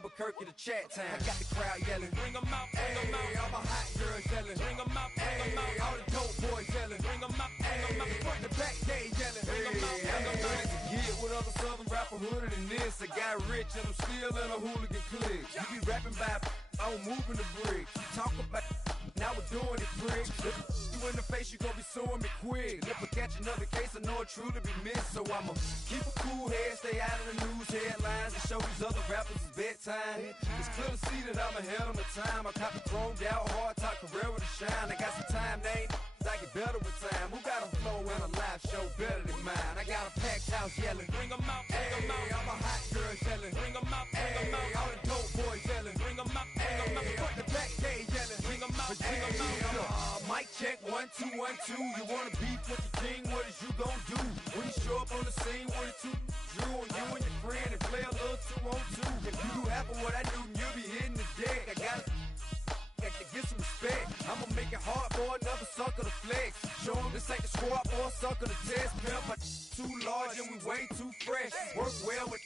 Albuquerque to Chat Town. I got the crowd yelling, bring 'em out, bring 'em out. All my hot girls yelling, bring 'em out, bring 'em out. All the dope boys yelling, bring 'em out, bring 'em out. Front to back, they yelling, bring 'em out, bring 'em out. To get with other southern rapper hooded than this. I got rich and I'm still in a hooligan clique. You be rapping by, I'm moving the bricks. You talk about, now we're doing it, prick. You in the face, you gon' be suing me quick. If I catch another case, I know it truly be missed. So I'ma keep a cool head, stay out of the news headlines, and show these other rappers it's bedtime. It's clear to see that I'm ahead of my time. I cop the chromed out, hard top career with a shine. I got some time, name. I get better with time. Who got a flow and a live show better than mine? I got a packed house yelling, bring 'em out, bring 'em out. All my hot girls yelling, bring 'em out, bring 'em out. All the dope boys yelling, bring 'em out, bring 'em out. Front to back, they yelling, bring 'em out, bring 'em out. Mic check, 1, 2, 1, 2. You wanna beef with the king? What is you gon' do when you show up on the scene with a two? Drew on you and your friend and play a little 2-on-2. If you do half of what I do, you'll be hitting the deck. I gotta get some respect. I'ma make it hard for another sucker to flex. Show 'em this ain't the squad for a sucker to test. Pimp, my too large and we way too fresh. Work well with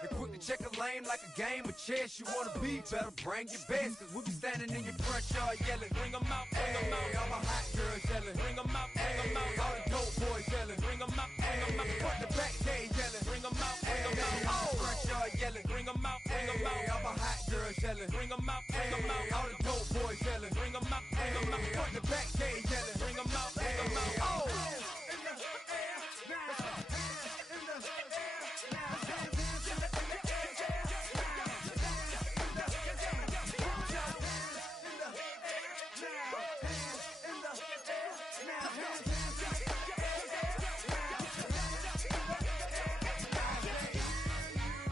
and quick to check a lane like a game of chess. You wanna be better, bring your best. Cause we'll be standing in your front yard yelling, bring 'em out, bring 'em out. All my hot girls yelling, bring 'em out, bring 'em out. All the dope boys yelling, bring 'em out, bring 'em out. Front to back, they yelling, bring 'em out, bring 'em out. Front yard yelling, bring 'em out, bring 'em out. All my hot girls yelling, bring 'em out, bring 'em out. All the dope boys yelling, bring 'em out, bring 'em out. Front to back, they yelling, bring 'em out, bring 'em out.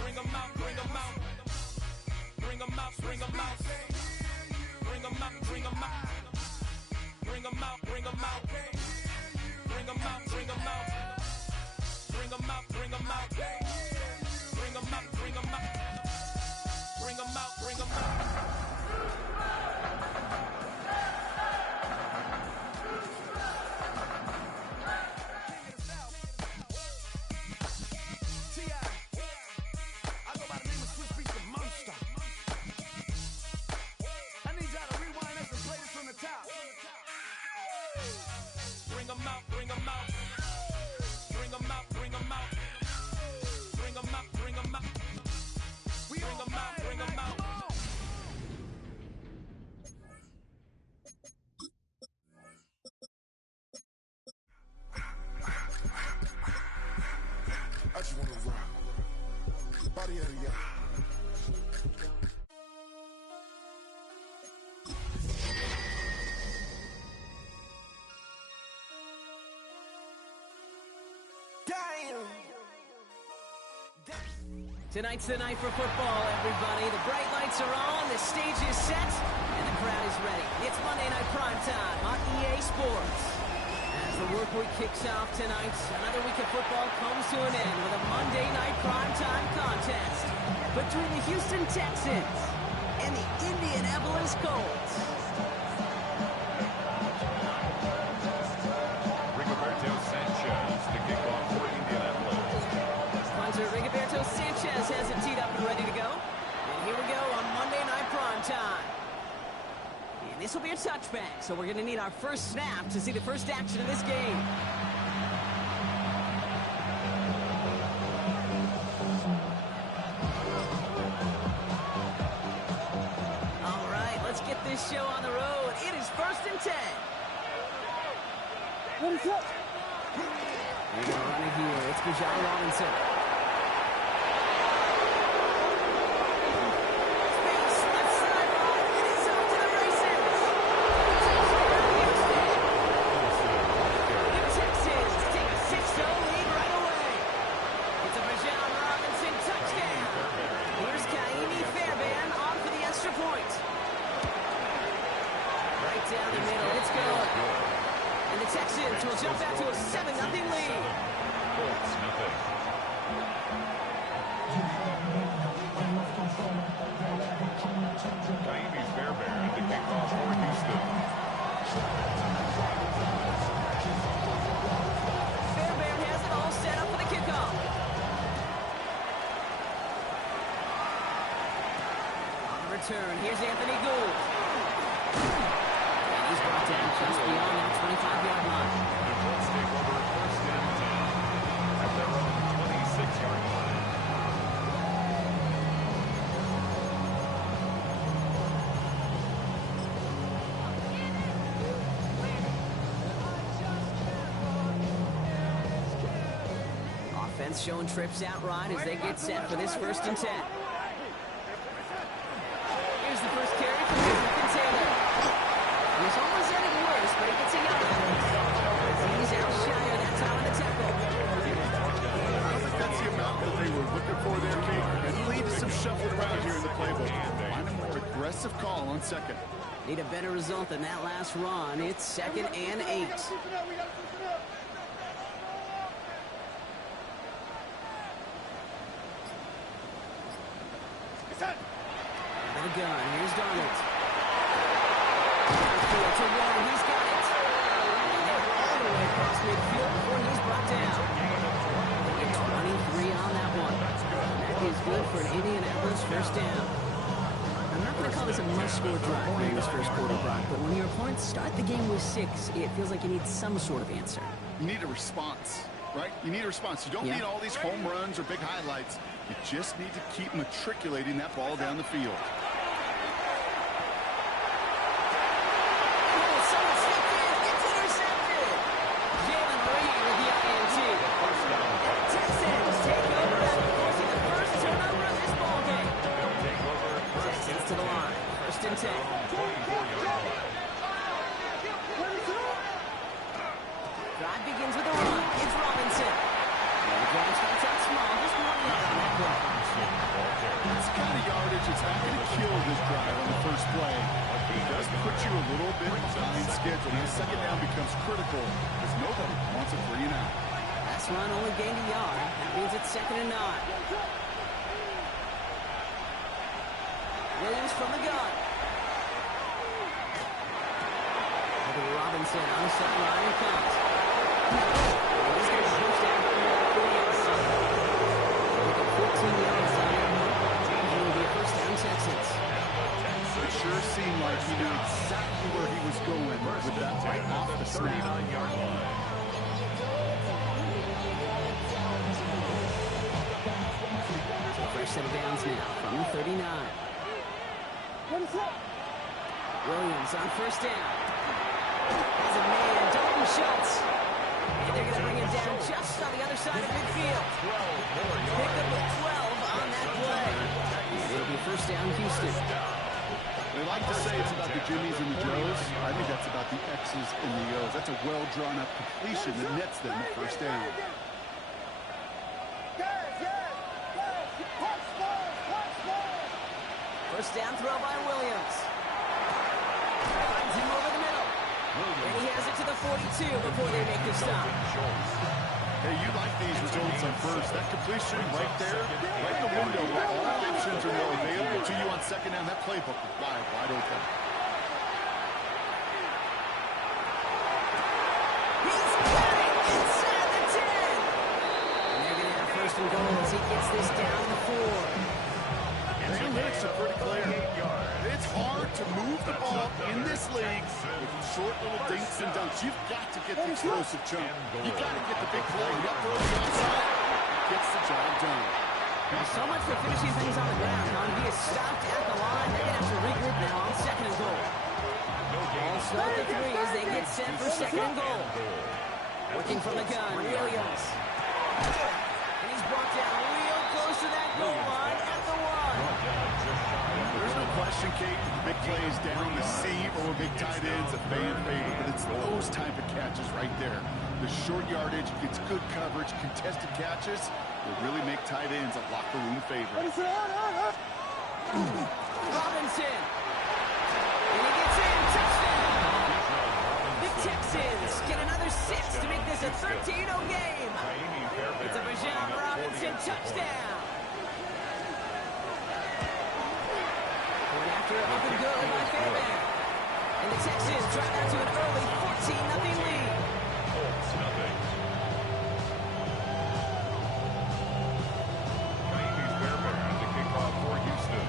Bring 'em out, bring 'em out. Bring 'em out, bring 'em out. Bring 'em out, bring 'em out. Bring 'em out, bring 'em out. Bring 'em out, bring 'em out. Bring 'em out, bring 'em out. Bring 'em out, bring 'em out. Bring 'em out, bring 'em out. Bring 'em out, bring 'em out. Bring 'em out, bring 'em out. Bring 'em out, bring 'em out. I just wanna rock. Body out of y'all. Tonight's the night for football, everybody. The bright lights are on, the stage is set, and the crowd is ready. It's Monday Night Primetime on EA Sports. As the work week kicks off tonight, another week of football comes to an end with a Monday Night Primetime contest between the Houston Texans and the Indianapolis Colts. Rigoberto Sanchez to kick off for Indianapolis. Punter Rigoberto Sanchez has it teed up and ready to go. And here we go on Monday Night Primetime. And this will be a touchback, so we're going to need our first snap to see the first action of this game. All right, let's get this show on the road. It is 1st and 10. What is up? They're going to run it here. It's Bijan Robinson. Down the middle, it's good. And the Texans will jump out to a 7-0 lead. Colts, nothing. Naimi Fairbairn to kick off for Houston. Fairbairn has it all set up for the kickoff. return. Here's Anthony Gould. And he's brought down just beyond that 25-yard line. The Colts take over first and 10 at their own 26-yard line. Offense showing trips out right as they get set for this 1st and 10. Here's the first carry for Jonathan Taylor. He's almost getting worse, but he gets a yard. He's out shy of that time of the tackle. I don't think that's the amount that they were looking for there, Kate. It leaves some shuffled around here in the playbook. Find a more aggressive call on 2nd. Need a better result than that last run. It's 2nd and 8. The gun. Here's Darnold. Downfield to Warren. He's got it. And all the way across midfield before he's brought down. Get 23 on that one. That is good for an Indianapolis 1st down. I'm not going to call this a must-score drive during this 1st quarter, Brock, but when your opponents start the game with 6, it feels like you need some sort of answer. You need a response, right? You need a response. You don't need all these home runs or big highlights. You just need to keep matriculating that ball down the field. To the line. 1st and 10. Drive begins with a run. It's Robinson. The drive starts out small. Just 1 yard on that play. This kind of yardage is not going to kill this drive on the first play. It does put you a little bit behind schedule. And the 2nd down becomes critical because nobody wants a 3 and out. Last run only gained a yard. That means it's 2nd and 9. Williams from the gun. Robinson on the sideline and comes. He's going to push down to the 40-yard line. They get 14 yards on it. And it'll be a 1st down Texans. It sure seemed like he knew exactly where he was going with that right off the snap. 39-yard line. Fresh set of downs now from the 39. Williams on 1st down. Has a man, Dalton Schultz. And they're going to bring him down just on the other side of midfield. Pick up with 12 on that play. And it'll be 1st down Houston. They like to say it's about the Jimmies and the Joes. I think that's about the X's and the O's. That's a well-drawn-up completion that nets them the 1st down. 1st down throw by Williams. Finds him over the middle. And he has it to the 42 before they make the stop. Hey, you like these results on 1st. That completion right there, right in the window where all options are now available to you on 2nd down. That playbook is wide open. He's got it inside the 10. And they're going to have 1st and goal as he gets this down the 4. Analytics are pretty clear. It's hard to move the ball in this league with short little dinks and dunks. You've got to get the explosive jump. You've got to get the big play. You got to throw the outside. Gets the job done. Well, so much for finishing things on the ground, huh? He is stopped at the line. They're going to have to regroup now on 2nd and goal. Ball start the 3 as they get set for 2nd and goal. Working from the gun, Williams. And he's brought down real close to that goal line at the 1. There's no question, Kate, big plays down the seam or big tight ends, a fan favorite, but it's those type of catches right there. The short yardage, gets good coverage, contested catches will really make tight ends a locker room favorite. Robinson. And he gets in. Touchdown. The Texans get another 6 to make this a 13-0 game. It's a Bijan Robinson touchdown. After up and good by Fairbairn. And the Texans drive out to an early 14-0 lead. Colts nothing. Fairbairn to kick off for Houston.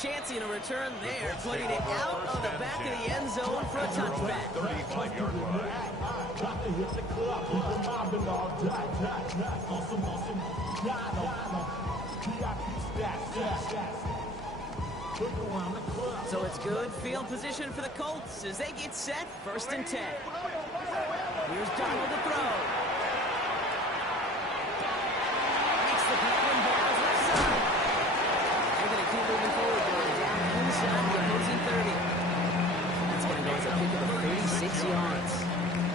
chancing a return there, putting it out of the back of the end zone for a touchback. 35-yard line. So it's good field position for the Colts as they get set, 1st and 10. Here's Donald to throw. Makes the grab and balls left side. They're going to keep moving forward down inside the opposing 30. That's going to go as a pick of 36 yards.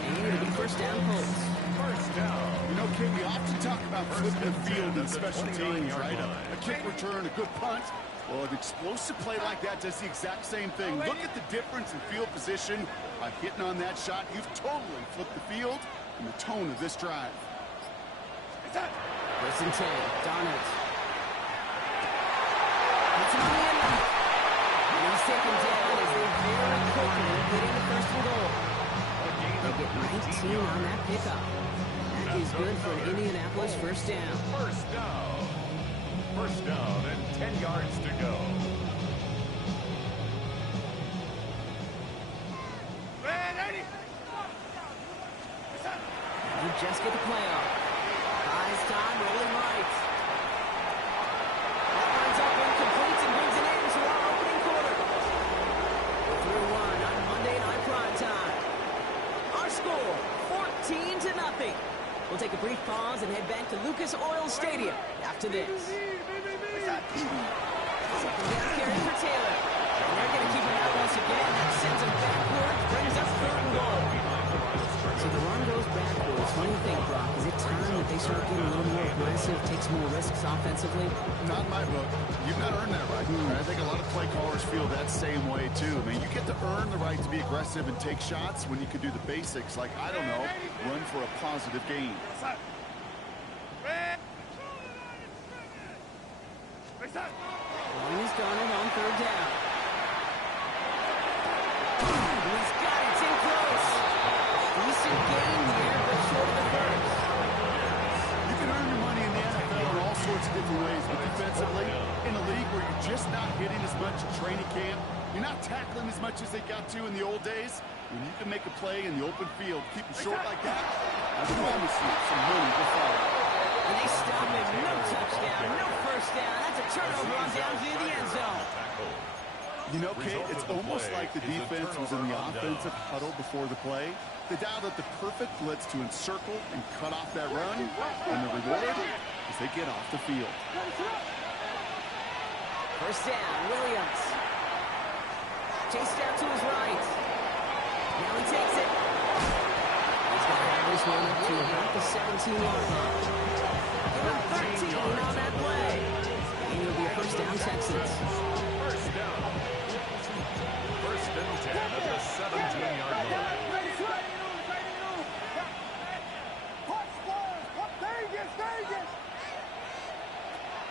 And it'll be 1st down Colts. First down. You know, Kate, we often talk about flipping the field in special teams, right? A kick return, a good punt. Well, an explosive play like that does the exact same thing. Look at the difference in field position. By hitting on that shot, you've totally flipped the field and the tone of this drive. 1st and 10, Donald. It's on the end. And he's taken down as they very quickly getting the 1st and goal. They get 19 on that pickup. That is good for an Indianapolis 1st down. First down. First down and 10 yards to go. You just get the play off. Buys time, rolling right. That runs up and completes and brings it into our opening quarter. 3-1 on Monday Night Prime Time. Our score, 14-0. We'll take a brief pause and head back to Lucas Oil Stadium after this. Second down carry for Taylor. And they're going to keep him out once again. That sends him backwards, brings up 3rd and goal. So the run goes backwards. What do you think, Brock? Is it time that they start getting a little more aggressive, take some more risks offensively? Not in my book. You've got to earn that right. I think a lot of play callers feel that same way, too. I mean, you get to earn the right to be aggressive and take shots when you can do the basics, like, I don't know, run for a positive gain. Long is Donald on 3rd down. He's got it. It's in close. Decent gain here, but short of the 1st. You can earn your money in the NFL in all sorts of different ways, but defensively, in a league where you're just not hitting as much in training camp, you're not tackling as much as they got to in the old days, when you can make a play in the open field, keep it short like that, I promise you some money will follow. And they stop him. No touchdown, no 1st down. That's a turnover on down to the end zone. You know, Kate, it's almost like the defense was in the offensive huddle before the play. They dialed up the perfect blitz to encircle and cut off that run, and the reward is they get off the field. 1st down, Williams. Chased out to his right. Now he takes it. He's going to have this one up to about the 17-yard line. Give him 13 on that play. And it'll be a 1st down, Texans. First down. 1st and 10 at the 17-yard line.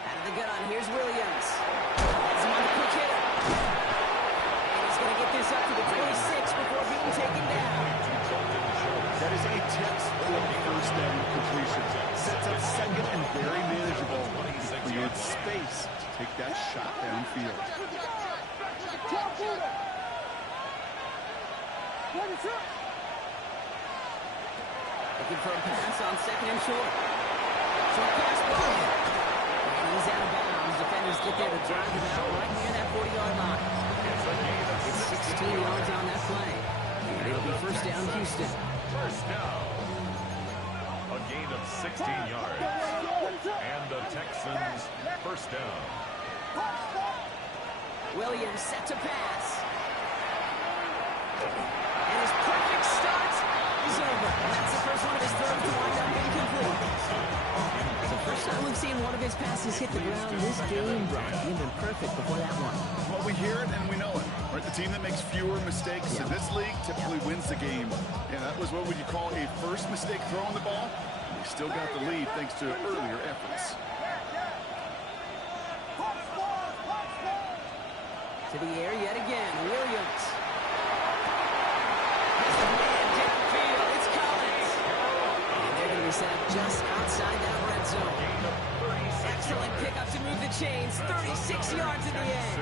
Out of the gun, here's Williams. Has him on the quick hitter. And he's going to get this up to the 26 before being taken down. That is a textbook 1st down completion. Sets up 2nd and very manageable. Creates space to take that shot downfield. Looking for a pass on 2nd and short. Short pass ball. And he's out of bounds. Defenders get there to drive him out right near that 40-yard line. It's 16 yards on that play. And it'll be 1st down, Houston. First down. A gain of 16 yards. And the Texans 1st down. Williams set to pass. And his perfect start is over. And that's the first one of his throws to wind up incomplete. It's the first time we've seen one of his passes hit the ground this game, Brian. He'd been perfect before that one. Well, we hear it and we know it. Right, the team that makes fewer mistakes in this league typically wins the game. Yeah, that was what would you call a first mistake throwing the ball. They still got the lead thanks to earlier efforts. To the air yet again, Williams. Has a man downfield. It's Collins. And they're going to be set just outside that red zone. Excellent pickup to move the chains. 36 yards in the end.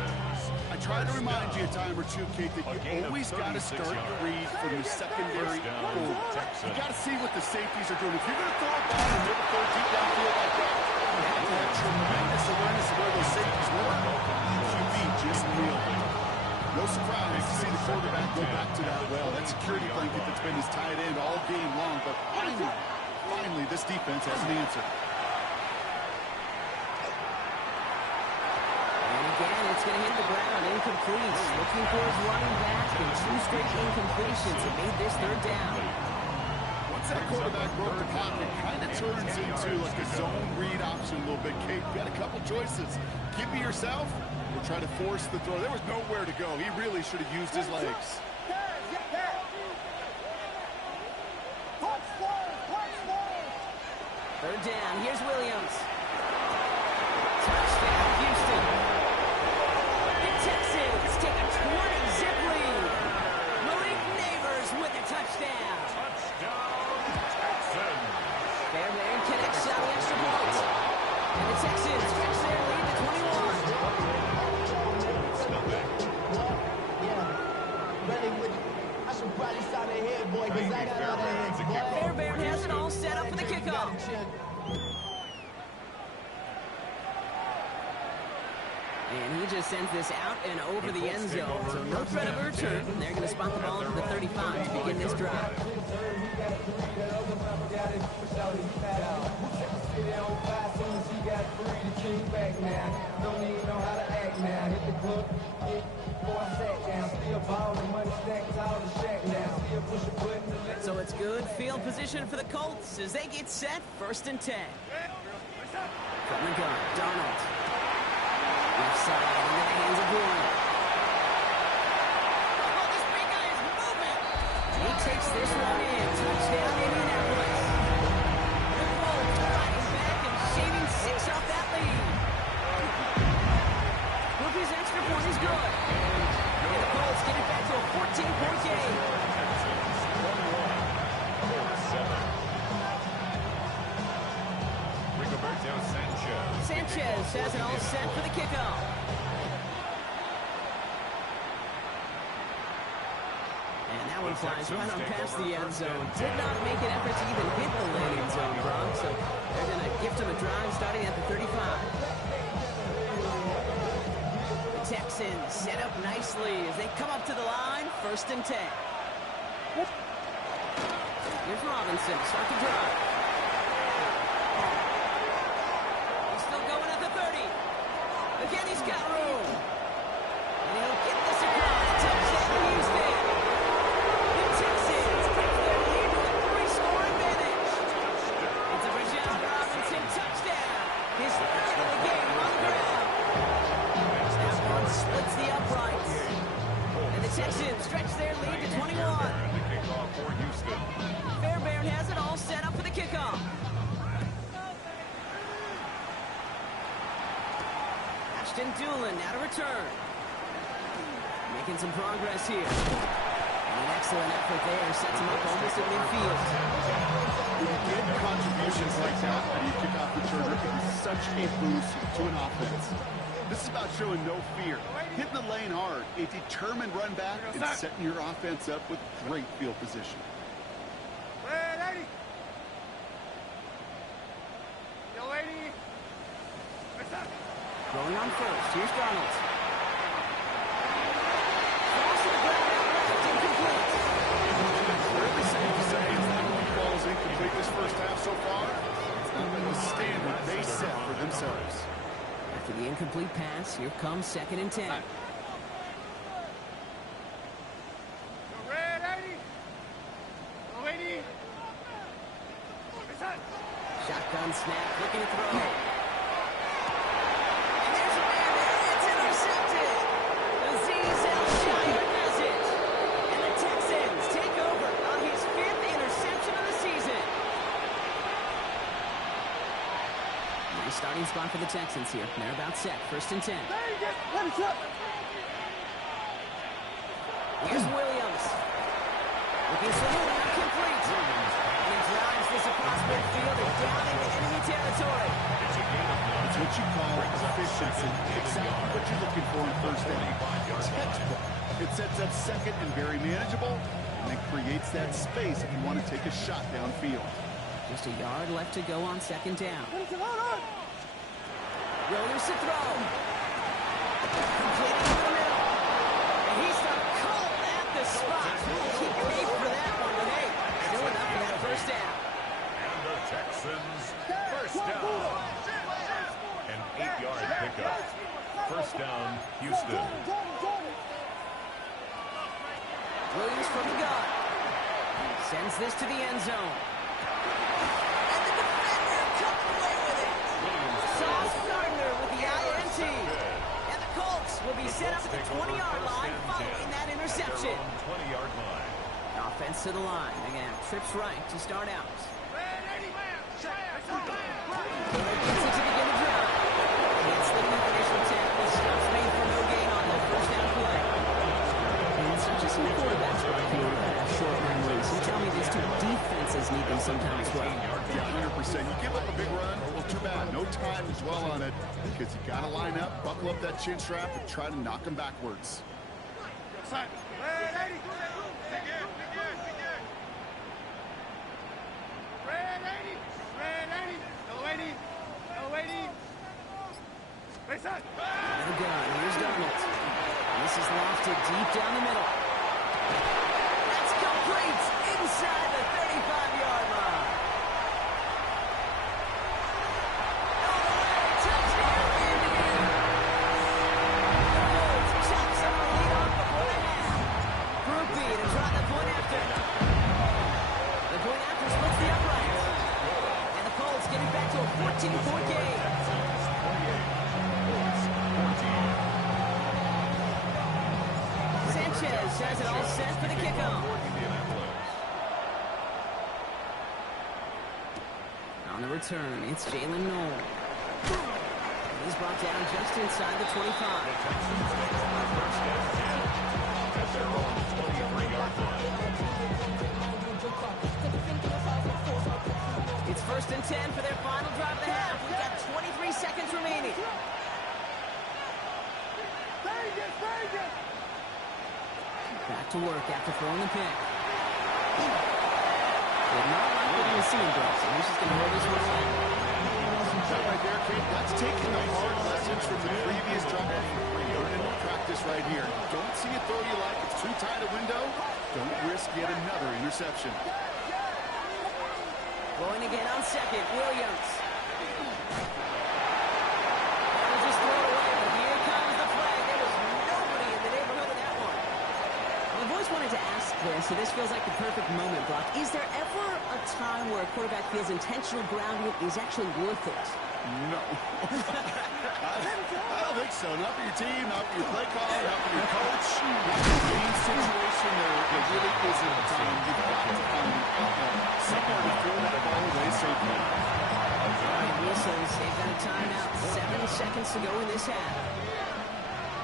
I try to remind you a time or two, Kate, that you always got to start your read from your secondary forward. You got to see what the safeties are doing. If you're going to throw a ball and never throw deep downfield like that, you have to have tremendous awareness of where those safeties were. QB just nailed it. No surprise to see the quarterback go back to that well. That security blanket that's been his tight end all game long, but finally, this defense has an answer. Again, it's going to hit the ground, incomplete. Looking for his running back, and 2 straight incompletions have made this third down. Once that quarterback broke the pocket, it kind of turns into like a zone read option a little bit, Kate. You got a couple choices. Keep it yourself or try to force the throw. There was nowhere to go. He really should have used his legs. Third down, here's Williams. Touchdown, Houston. Texans take a 20-zip lead. Malik Neighbors with a touchdown. Touchdown, Texans. Fairbairn connects on the extra point. And the Texans stretch their lead to 21. Fairbairn has it all set up for the kickoff. And he just sends this out and over the end zone. So no threat of a return. They're going to spot the ball to the 35 to begin this drive. So it's good field position for the Colts as they get set. 1st and 10. From the gun, Donald. Left side, into the hands of Warren. Oh, this big guy is moving. He takes this one in. Touchdown, Indianapolis. The Colts riding back and shaving 6 off that lead. Rookie's extra point is good. And the Colts get it back to a 14-point game. Sanchez has it all set for the kickoff. And that one flies right on past the end zone. Did not make an effort to even hit the landing zone, Bronx. So they're going to gift him a drive starting at the 35. The Texans set up nicely as they come up to the line. 1st and 10. Here's Robinson. Start the drive. Again, he's got room. And he'll get this across. Touchdown, Houston. The Texans get their lead with a 3-score advantage. It's a Rashad Robinson touchdown. His 3rd of the game on the ground. That one splits the uprights. And the Texans stretch their lead to 21. The kickoff for Houston. Fairbairn has it all set up for the kickoff. Doolin now to return. Making some progress here. And an excellent effort there. Sets him up almost at midfield. When you get contributions like that when you kick off return, it can be such a boost to an offense. This is about showing no fear. Hitting the lane hard, a determined run back, and setting your offense up with great field position. Going on first. Here's Donald. Cross to the ground. Incomplete. Early safe to say that one falls incomplete this first half so far. It's not been the standard they set for themselves. After the incomplete pass, here comes 2nd and 10. Shotgun snap, looking to throw. Starting spot for the Texans here. They're about set. 1st and 10. Here's Williams. Looking somewhere complete. And he drives this across midfield and down into enemy territory. It's a what you call efficiency. Exactly what you're looking for in first down. Textbook. It sets up second and very manageable, and it creates that space if you want to take a shot downfield. Just a yard left to go on second down. Williams to throw. Completing to the middle. And he's stuck cold at the spot. He paid for that one, but hey, still enough for that first down. And the Texans first down. An 8-yard pickup. First down, Houston. Williams from the gun. Sends this to the end zone. And the defender comes away with it. Sauce Gardner with the INT. And the Colts will be set up at the 20-yard line following that interception. 20-yard line. Offense to the line. Again, trips right to start out. Gets it to begin the drive. Can't slip that initial tackle. Stops made for no gain on that first down play. And such a small quarterback's right here with that short memories. You tell me these two defenses need them sometimes well. Yeah, 100%. You give up a big run, well, too bad. No time to dwell on it because you got to line up, buckle up that chin strap, and try to knock them backwards. And gun. Here's Donald. This is lofted deep down the middle. That's complete inside the 35-yard line. All the way, touchdown, Indians. Colts chops up the lead off before the half. Groupie to try the point after. The point after splits the uprights. And the Colts getting back to a 14-point game. Sanchez has it all set for the kickoff. On the return, it's Jalen Noel. He's brought down just inside the 25. It's first and 10 for their final drive of the half. We've got 23 seconds remaining. Back to work after throwing the pick. Did not like what he was seeing, Brooks. And he's just going to roll this one away. That right there, Kate, that's taking the hard lessons from the previous drive. Learn into practice right here. Don't see a throw you like. It's too tight a window. Don't risk yet another interception. Going again on second, Williams. That was just thrown away, but here comes the flag. There was nobody in the neighborhood of that one. Well, I've always wanted to ask this, so this feels like the perfect moment, Brock. Is there ever a time where a quarterback feels intentional grounding is actually worth it? No. I don't think so. Not for your team, not for your play call, not for your coach. Not for the game situation. There really isn't a time. You've got to find somewhere to throw that ball away safely. All right, whistles. They've got a timeout. 7 seconds to go in this half.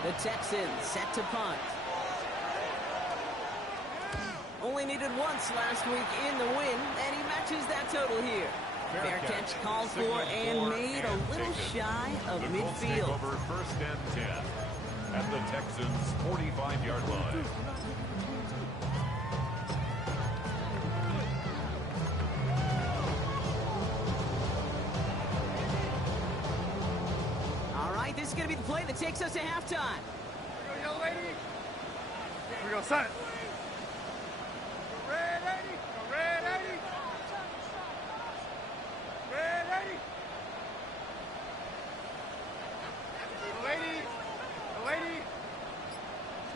The Texans set to punt. Only needed once last week in the win, and he matches that total here. Fair catch called for and made a little shy of midfield. Over first and 10 at the Texans' 45-yard line. All right, this is going to be the play that takes us to halftime. Here we go, young lady. Here we go, son. Red 80. Red 80. Red 80. Lady.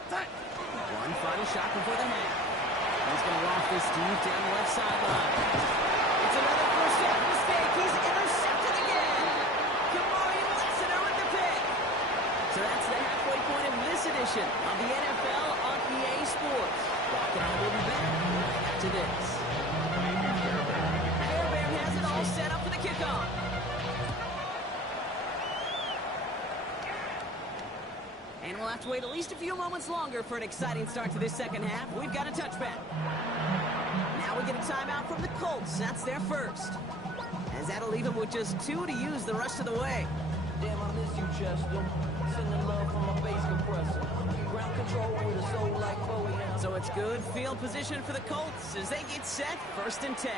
One final shot before the half. He's going to loft this deep down the left sideline. It's another first down mistake. He's intercepted again. Kamari Lassiter with the pick. So that's the halfway point of this edition of the NFL on EA Sports. Rock and I will be back right after this. Fairbairn has it all set up for the kickoff. And we'll have to wait at least a few moments longer for an exciting start to this second half. We've got a touchback. Now we get a timeout from the Colts. That's their first. As that'll leave them with just 2 to use the rest of the way. Damn, I miss you, Chester. Sending love from my bass compressor. Ground control with a soul like Bowie. So it's good field position for the Colts as they get set. 1st and 10.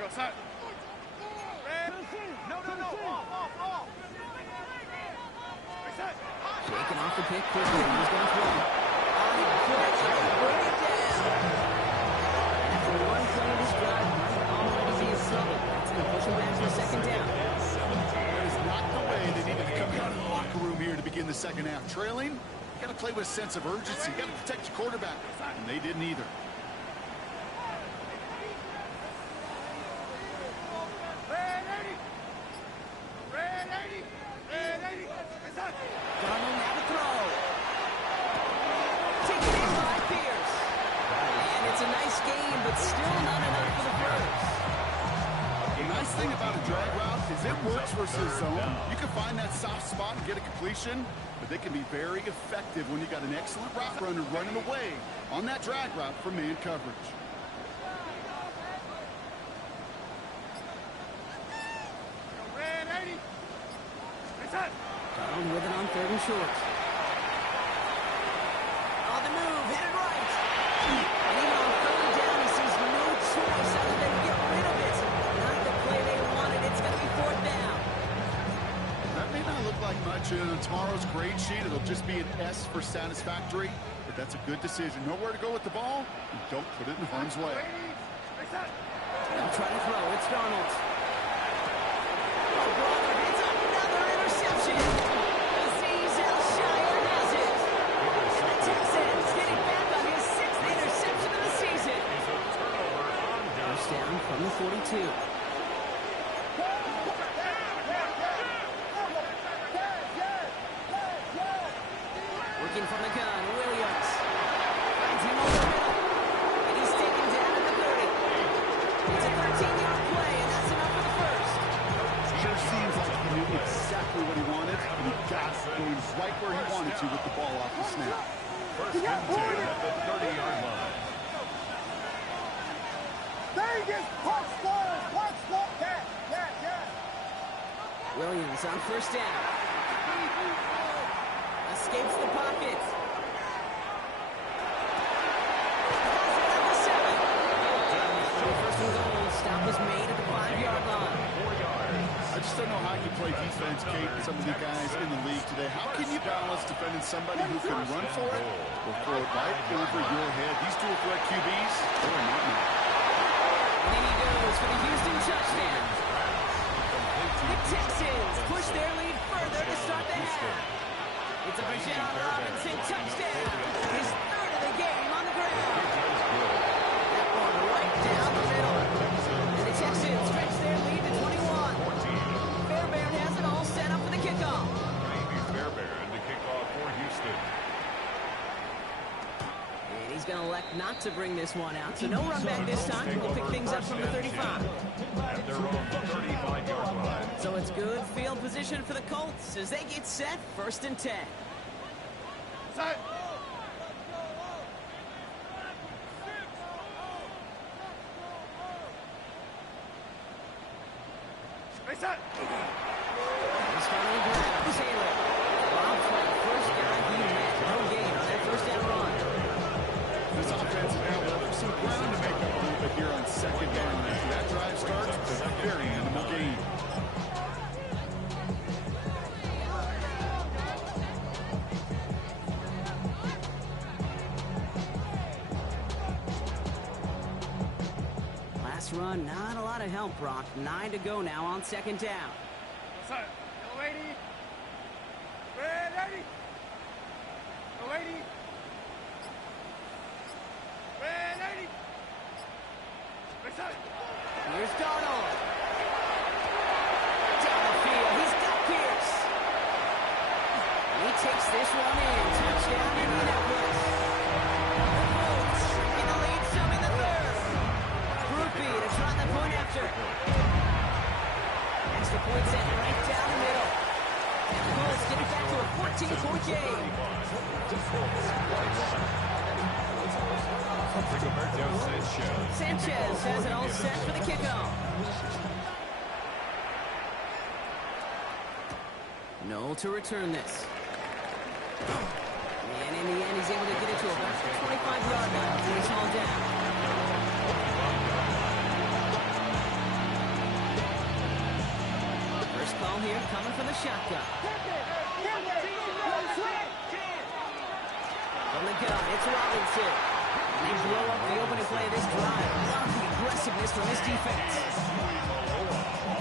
Go, side. No. Off. Shaking off the pick quickly. He's going to throw. He puts it way down. After one play of this drive, might already be a trouble. It's going to push him back to the 2nd down. That is not the way they needed to come out of the locker room here to begin the 2nd half. Trailing, you got to play with a sense of urgency. You got to protect your quarterback, and they didn't either. Darnold had to throw. Taken in by Pierce. And it's a nice game, but still not enough for the first. The nice thing about a drag route is it works versus zone. You can find that soft spot and get a completion, but they can be very effective when you got an excellent route runner running away on that drag route from man coverage. Darnold with it on 3rd and short. On the move, hit it right. And even on 3rd down, he sees no choice other than get rid of it. Not the play they wanted. It's going to be 4th down. That may not look like much on tomorrow's grade sheet. It'll just be an S for satisfactory, but that's a good decision. Nowhere to go with the ball, and don't put it in harm's way. They'll try to throw. It's Darnold. Oh, brother, it's another interception. Aziz Al-Shire has it. And the Texans getting back on his 6th interception of the season. 1st down from the 42. Working from the gun, Williams. Finds him over the middle. And he's taken down at the 30. It's a 13-yard play, and that's enough for the first. Sure seems like he knew exactly what he wanted, and he got going right where he wanted to with the ball off the snap. 1st and 10 at the 30-yard line. Williams on 1st down. Escapes the pocket. Has it at the 7. So 1st and goal. Stop was made at the 5-yard line. 4 yards. I just don't know how you play defense, Kate, with some of the guys in the league today. How can you balance defending somebody who can run for it or throw it right over your head? These dual threat QBs, they're a nightmare. And in he goes for the Houston touchdown. The Texans push their lead further to start the half. It's a Bijan Robinson touchdown. His 3rd of the game on the ground. That one right down the middle. And the Texans stretch their lead to 21. Fairbairn has it all set up for the kickoff. Maybe Fairbairn to kick off for Houston. And he's going to elect not to bring this one out. So no run back this time. We'll pick things up from the 35. At their own 35-yard line. So it's good field position for the Colts as they get set. 1st and 10. Side. Side. He's finally grabbed Taylor. Bob Flett, first guy he met. No gain on that 1st down run. This offense is now looking for some ground to make up a little bit here on 2nd down. After that drive starts, it's a very minimal gain. Last run, not a lot of help, Brock. 9 to go now on 2nd down. Side. Go, lady. Ready. Go, lady. Ready. Side. Here's Darnold. Down the field, he's got Pierce. He takes this one in. Touchdown, Indianapolis. The Colts in the lead, some in the 3rd. Groupie to try the point after. Extra point set right down the middle. And the Colts get it back to a 14-point game. Sanchez has it all set for the kickoff. Noel to return this. And in the end, he's able to get it to about the 25-yard line before he's hauled down. First call here coming from the shotgun. From the gun, it's Robinson. They blow up the opening play of this drive. Love the aggressiveness from this defense.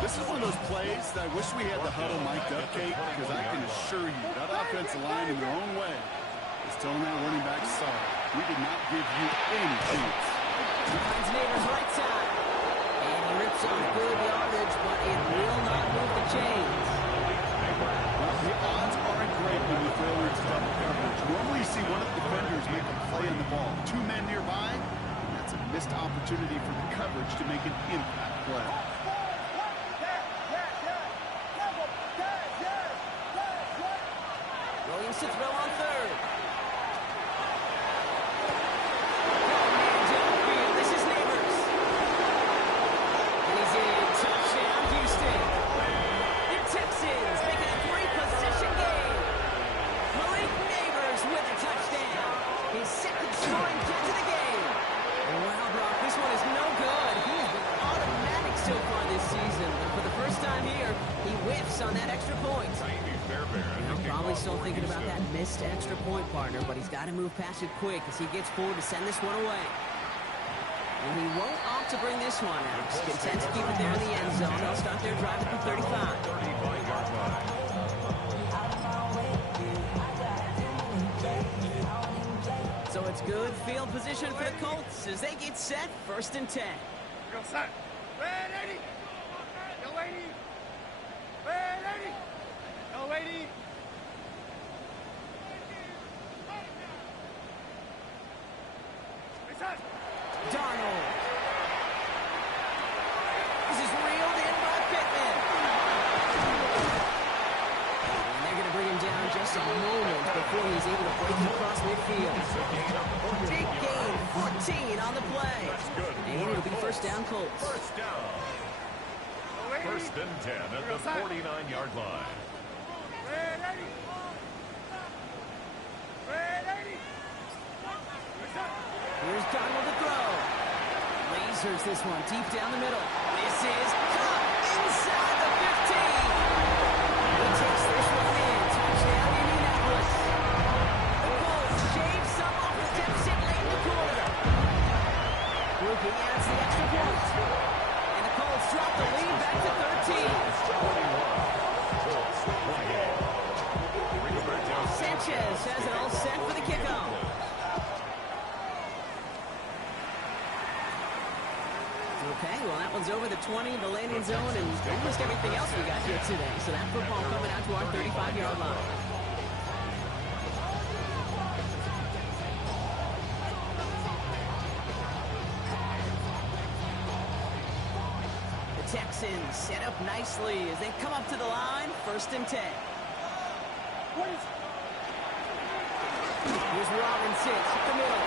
This is one of those plays that I wish we had the huddle mic'd up, Kate, because I can assure you that offensive line in their own way is telling that running back, sorry, we did not give you any chance. Finds Neighbors right side. And he rips off good yardage, but it will not move the chains. Well, the odds aren't great when you throw into double coverage. Normally you see one of the defenders make a play on the ball. Two men nearby, that's a missed opportunity for the coverage to make an impact play. Williams to throw on third. This is Neighbors. And he's in. Touchdown, Houston. The Texans making a three-possession game. Malik Neighbors with a touchdown. His second scoring hit to the game. Wow, Brock, this one is no good. He has been automatic so far this season. But for the first time here, he whiffs on that extra point. Probably still thinking about that missed extra point, partner, but he's got to move past it quick as he gets forward to send this one away. And he won't opt to bring this one out. He's content to keep it there in the end zone. They'll start their drive at the 35. So it's good field position for the Colts as they get set, 1st and 10. Go set. Red 80. Go 80. Red 80. Go 80. Reset. Darnold. This is reeled in by Pittman. And they're going to bring him down just a moment before he's able to break it across midfield. Big gain, 14 on the play. And it'll be first down, Colts. First down. 1st and 10 at the 49-yard line. Red 80. Red 80. Reset. Here's Darnold to throw. Lasers this one deep down the middle. This is caught inside the 15. He takes this one in. Touchdown, Indianapolis. The Colts shave some off the deficit late in the quarter. Looking adds the extra point. And the Colts drop the lead back to 13. Sanchez has it all set for the kickoff. Okay, well, that one's over the 20, the landing zone, and almost everything else we got here today. So that football coming out to our 35-yard line. The Texans set up nicely as they come up to the line, 1st and 10. Here's Robinson up the middle.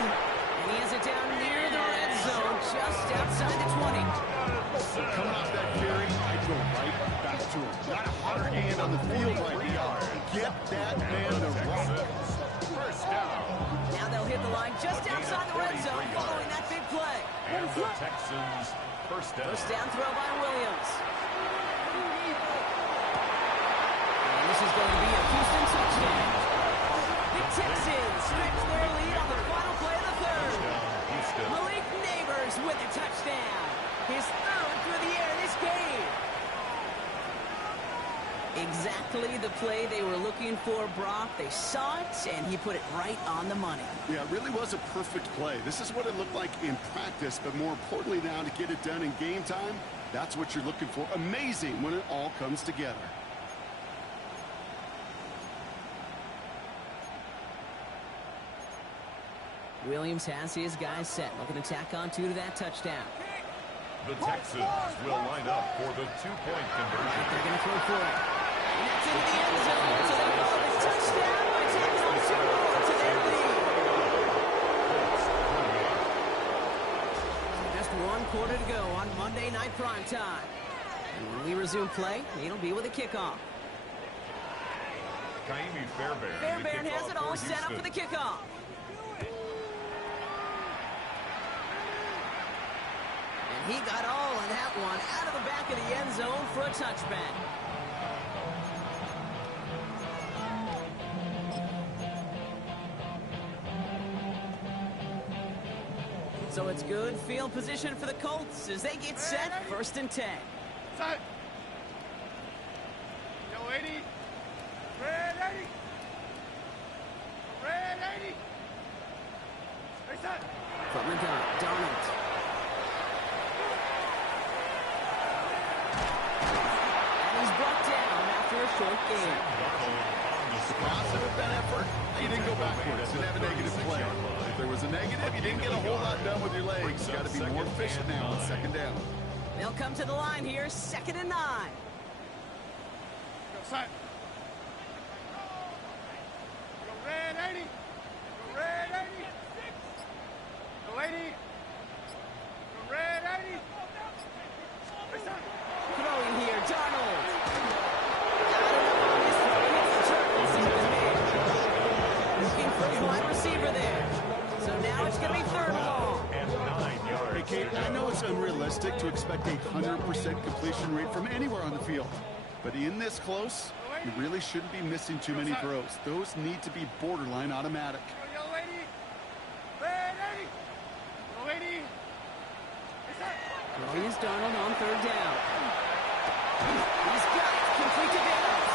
And he has it down near the red zone, just outside the 20. Coming off that carry, I go right back to him. Not a harder hand on the field right now. Get that man to rock. First down. Now they'll hit the line just outside the red zone following that big play. And the Texans first down. First down throw by Williams. And this is going to be a Houston touchdown. The Texans stretch their lead on the final play of the third. Malik Neighbors with a touchdown. His third through the air this game. Exactly the play they were looking for, Brock. They saw it, and he put it right on the money. Yeah, it really was a perfect play. This is what it looked like in practice, but more importantly now to get it done in game time, that's what you're looking for. Amazing when it all comes together. Williams has his guys set, looking to tack on 2 to that touchdown. The Texans will line up for the 2-point conversion. They're going to throw for it. And that's into the end zone. So they call it a touchdown by taking on 2 more to their lead. Just 1 quarter to go on Monday Night Primetime. And when we resume play, it'll be with a kickoff. Fairbairn has it all set up for the kickoff. And he got all in that one out of the back of the end zone for a touchback. So it's good field position for the Colts as they get set, 1st and 10. Set. Yo, 80. Red 80. Red 80. Hey, set. From the gun, Donald. And he's brought down after a short gain. Positive that effort. You didn't go backwards. Didn't have a negative play. If there was a negative, you didn't get a whole lot done with your legs. You got to be more efficient now on 2nd down. They'll come to the line here, 2nd and 9. Go, set. Go, red 80. Go, red 80. Go, 80. Go, red 80. Hey, set. Throwing here, Darnold. Looking for his wide receiver there. So now it's going to be 3rd and long. Hey, Kate, I know it's unrealistic to expect a 100% completion rate from anywhere on the field. But in this close, you really shouldn't be missing too many throws. Those need to be borderline automatic. Yo, 80. Red 80. Go, 80. Hey, set. Throwing is Darnold on 3rd down. He's got it. Complete to Dallas.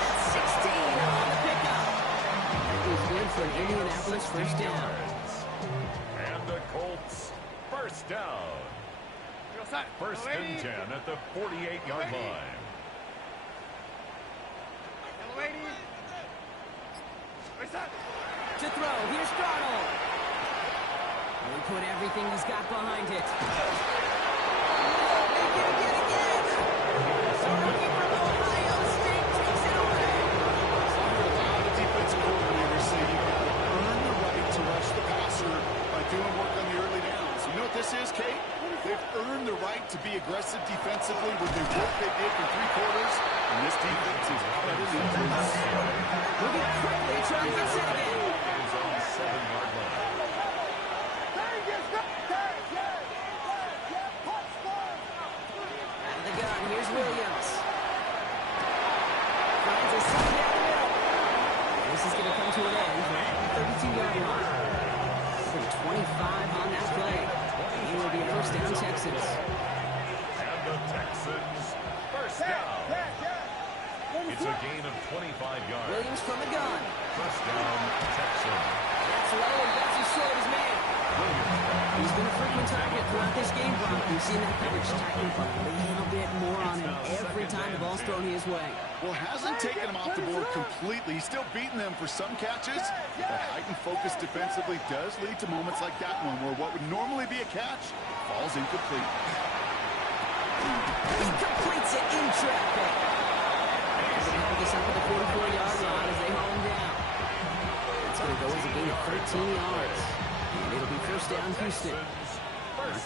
That's 16 on the pickup. It was good for an Indianapolis 1st down. And the Colts 1st down. Yo, set. 1st Go, 80. and 10 at the 48-yard line. Yo, 80. Hey, set. To throw, here's Darnold. He put everything he's got behind it. Doing work on the early downs. You know what this is, Kate? They've earned the right to be aggressive defensively with the work they did for 3 quarters, and this defense is better than this. Moving quickly, trying to get set again. Is on the 7-yard line. Out of the gun, here's Williams. Finds a second down the middle. This is going to come to an end at the 32-yard line. 25 on that play. It will be a 1st down, Texans. And the Texans 1st down. It's a gain of 25 yards. Williams from the gun. 1st down, Texans. That's low and that's as short as man. He's been a frequent target throughout this game, Brock. We've seen that coverage tighten up a little bit more on him every time the ball's thrown his way. Well, hasn't taken him off the board completely. He's still beating them for some catches. But heightened focus defensively does lead to moments like that one where what would normally be a catch falls incomplete. He completes it in traffic. He's going to hold this up at the 44-yard line as they haul him down. It's going to go as a gain of 13 yards. And it'll be 1st down, Houston.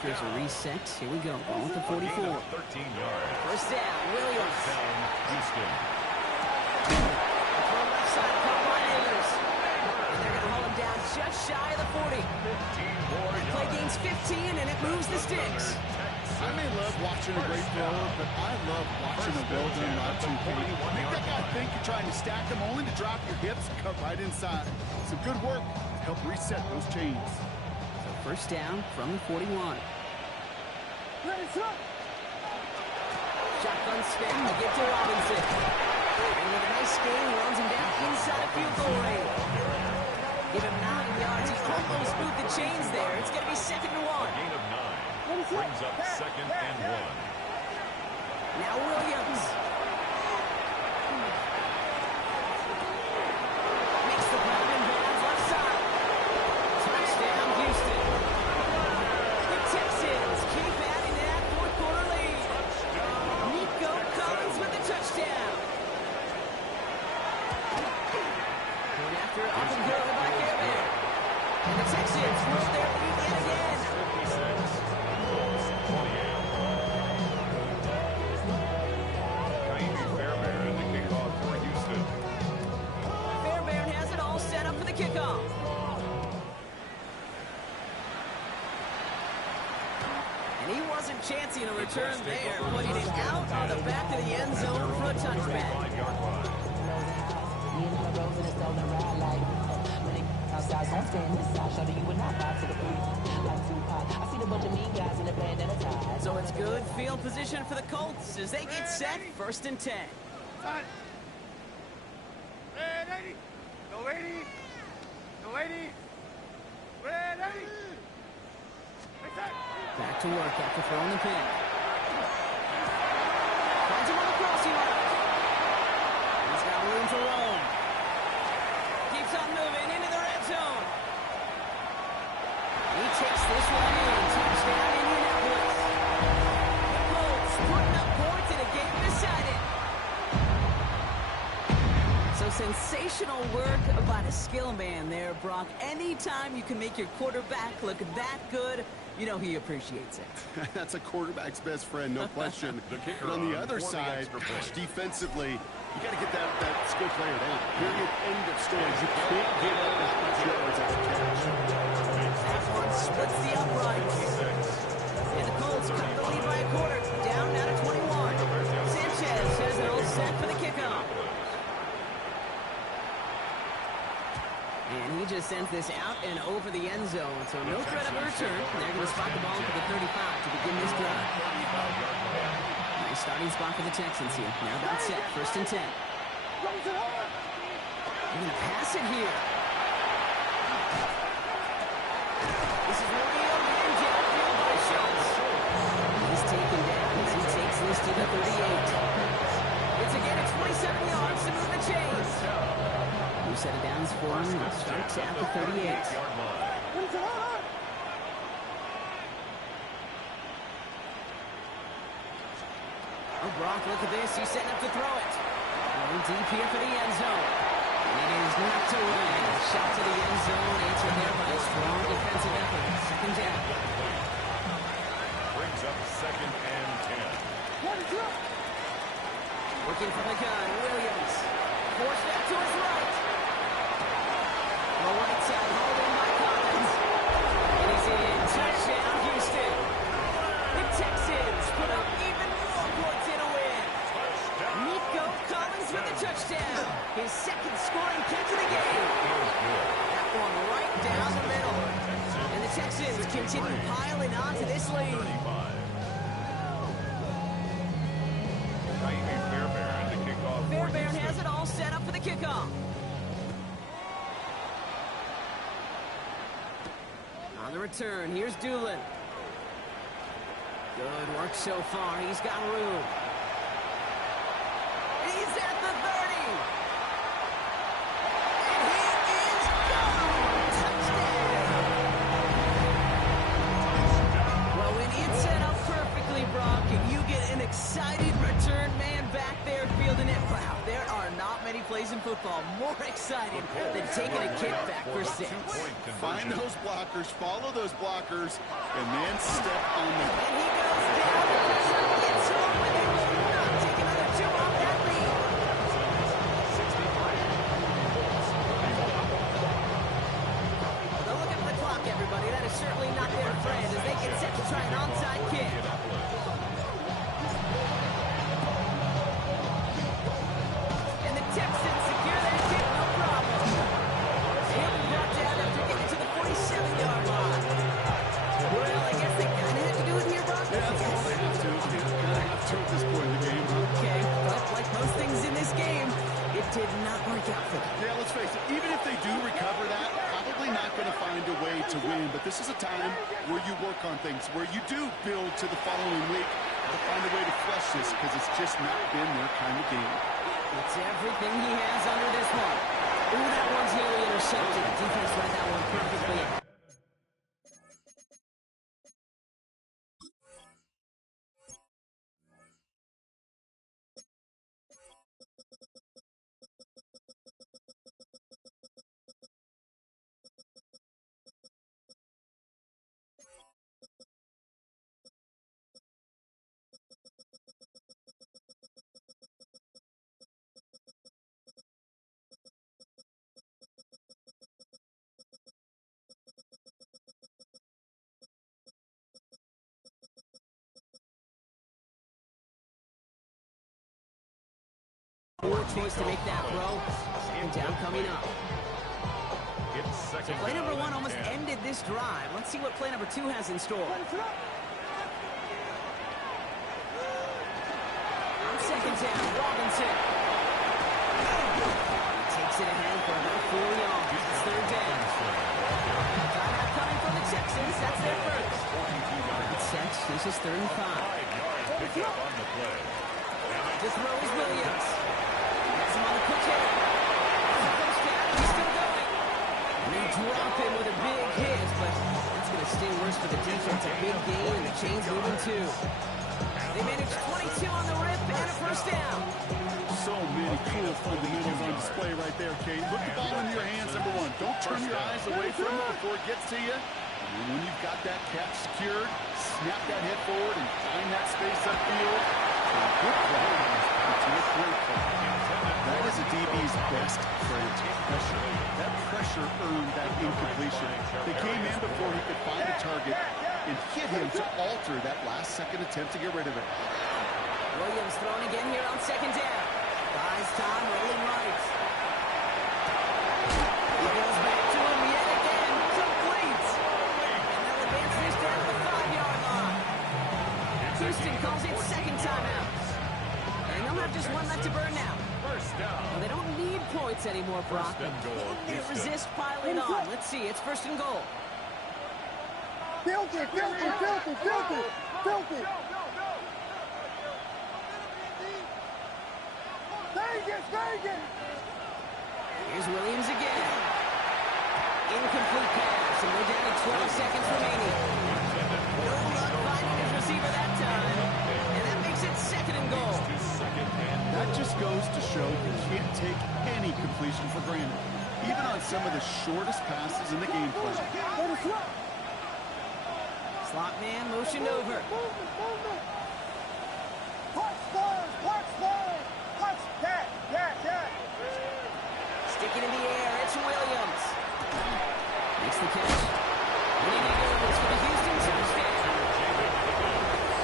There's a reset. Here we go. Ball at the 44. 13 yards. 1st down, Williams. 1st down, Houston. From left side, caught by Ayers. And they're going to haul him down just shy of the 40. 15 more yards. Play gains 15, and it moves the sticks. I may love watching a great thrower, but I love watching a well-done route to Make that guy think you're trying to stack him only to drop your hips and cut right inside. Some good work to help reset those chains. So 1st down from the 41. Shotgun spin to get to Robinson. And with a nice gain, runs him down inside field goal range. Give him 9 yards. He almost moved the chains there. It's going to be 2nd and 1. Gain of 9. Brings up 2nd and 1. Now Williams. Makes the grab and bounds left side. Touchdown, Houston. The Texans keep adding to that 4th quarter lead. Nico Collins with the touchdown. Going after it, up and good by Fairbairn. And the Texans roll their lead yet again. 56. And he wasn't chancing a return there, putting it out on the back of the end zone for a touchback. 35-yard line. So it's good field position for the Colts as they get set, 1st and 10. Time. Ready. Go 80. Go 80. Ready. Back to work after throwing the pin. Finds him on the crossing line. He's got room to roam. Keeps on moving into the red zone. He takes this one in. Touchdown Indianapolis. The Colts putting up points in a game decided. So sensational work by the skill man there, Brock. Anytime you can make your quarterback look that good, you know he appreciates it. That's a quarterback's best friend, no question. But on the other side, defensively, you got to get that skill player down. Period. End of story. You can't give up as much yards as a catch. That one splits the uprights. And the Colts cut the lead by a quarter. Down now to 21. Sanchez says they're all set for the kickoff. And he just sends this out and over the end zone. So no threat of a return. They're going to spot the ball for the 35 to begin this drive. Nice starting spot for the Texans here. Now about set. 1st and 10. They're going to pass it here. This is real man downfield by Schultz. He's taken down as he takes this to the 38. It's again at 27 yards to move the chains. Who set it down for him? Starts at the 38. Oh, Brock, look at this. He's setting up to throw it. Going deep here for the end zone. And it is knocked away. Shot to the end zone. Answered there by a strong defensive effort. 2nd down. Brings up 2nd and 10. Working from the gun, Williams. Forced back to his right. The right side, holding by Collins. And he's in. Touchdown, Houston. The Texans put up even more points in a win. Nico Collins with a touchdown. His 2nd scoring catch of the game. That one right down the middle. And the Texans continue piling on to this lead. Fairbairn has it all set up for the kickoff. On the return, here's Doolin. Good work so far. He's got room. He's at the 30. And he is gone. Touchdown. Well, when it's set up perfectly, Brock, and you get an excited return man back there fielding it, wow, there are not many plays in football more exciting than taking a kickback for 6. Find those blockers, follow those blockers, and then step on them. And he goes down. The pressure gets home, and they will not take another 2 off that lead. Well, look at the clock, everybody. That is certainly not their friend as they get set to try an onside kick. And the Texans secure that kick, no problem. He'll be brought down after getting to the 47-yard line. Well, I guess they kind of had to do it here, Brock. Yeah, that's all they have to. Kind of have to at this point in the game, huh? Okay, but like most things in this game, it did not work out for them. Yeah, let's face it, even if they do recover that, probably not going to find a way to win. But this is a time where you work on things, where you do build to the following week to find a way to flush this, because it's just not been their kind of game. It's everything he has under this one. Ooh, that one's nearly intercepted. Defense read that one perfectly. Poor choice to make that throw. Second down coming up. So play number 1 almost ended this drive. Let's see what play number 2 has in store. On second down, Robinson. He takes it ahead for about 4 yards. It's third down. Timeout coming from the Texans. That's their first. It's set. This is 3rd and 5. The throw is Williams. Gets him on the quick hit. That's the first down. He's still going. We drop him with a big hit, but it's going to sting worse for the defense. A big gain, and the chain's moving too. They managed 22 on the rip and a first down. So many cool fundamentals on display right there, Kate. Put the ball in your hands, number 1. Don't turn your eyes away from it before it gets to you. And when you've got that catch secured, snap that head forward and find that space upfield. Good play. It's a great play. That is a DB's best trait, pressure. That pressure earned that incompletion. They came in before he could find a target and hit him to alter that last-second attempt to get rid of it. Williams thrown again here on second down. Buys time, rolling right. He goes back to him yet again. Complete. And they'll advance this down to the 5-yard line. Houston calls it second timeout. And they'll have just one left to burn now. Well, they don't need points anymore, Brock. Can they resist piling on? Let's see. It's 1st and goal. Filthy, filthy, filthy, filthy, filthy. Vegas. Here's Williams again. Incomplete pass, and we're down to 12 seconds remaining. No luck finding his receiver that time, and that makes it 2nd and goal. That just goes to show you can't take any completion for granted, even on some of the shortest passes in the game plan. Slot man motioned over. Stick it in the air. It's Williams. Makes the catch. Winning it goes for the Houston touchdown.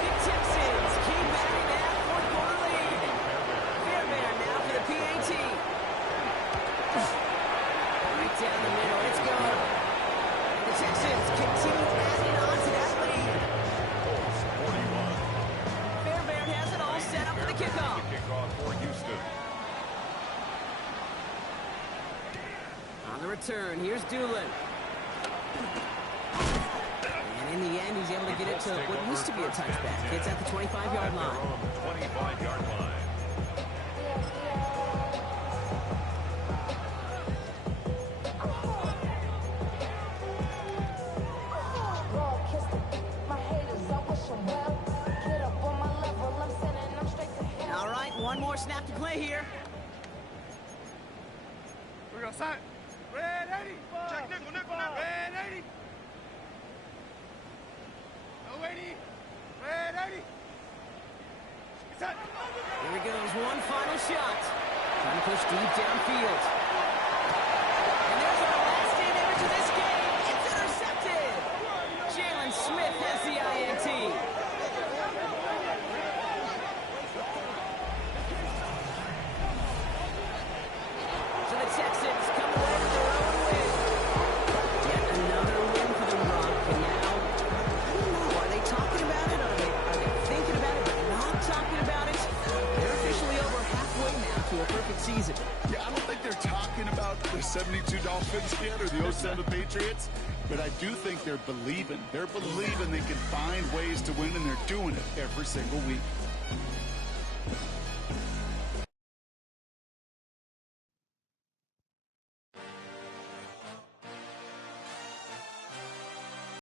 The Texans keep adding that 4th-quarter lead. Fairbairn now for the PAT. Right down the middle. It's gone. And the Texans continue adding on to that lead. 41. Fairbairn has it all set up for the kickoff. Kickoff for Houston. On the return, here's Doolin. And in the end, he's able to get it to what used to be a touchback. It's at the 25-yard line. 25-yard line. All right, one more snap to play here. We're going to sign. Red 80. Check nickel. Red 80. No 80. Red 80. Here he goes, one final shot. Trying to push deep downfield. And there's our last image of this game. It's intercepted. Jalen Smith has the INT. So the Texans come away with their own win. Yet another win for the Rock. And now, I don't know, are they talking about it? Are they thinking about it but not talking about it? They're officially over halfway now to a perfect season. Yeah, I don't think they're talking about the 72 Dolphins yet or the 07 Patriots, but I do think they're believing. They're believing they can find ways to win, and they're doing it every single week.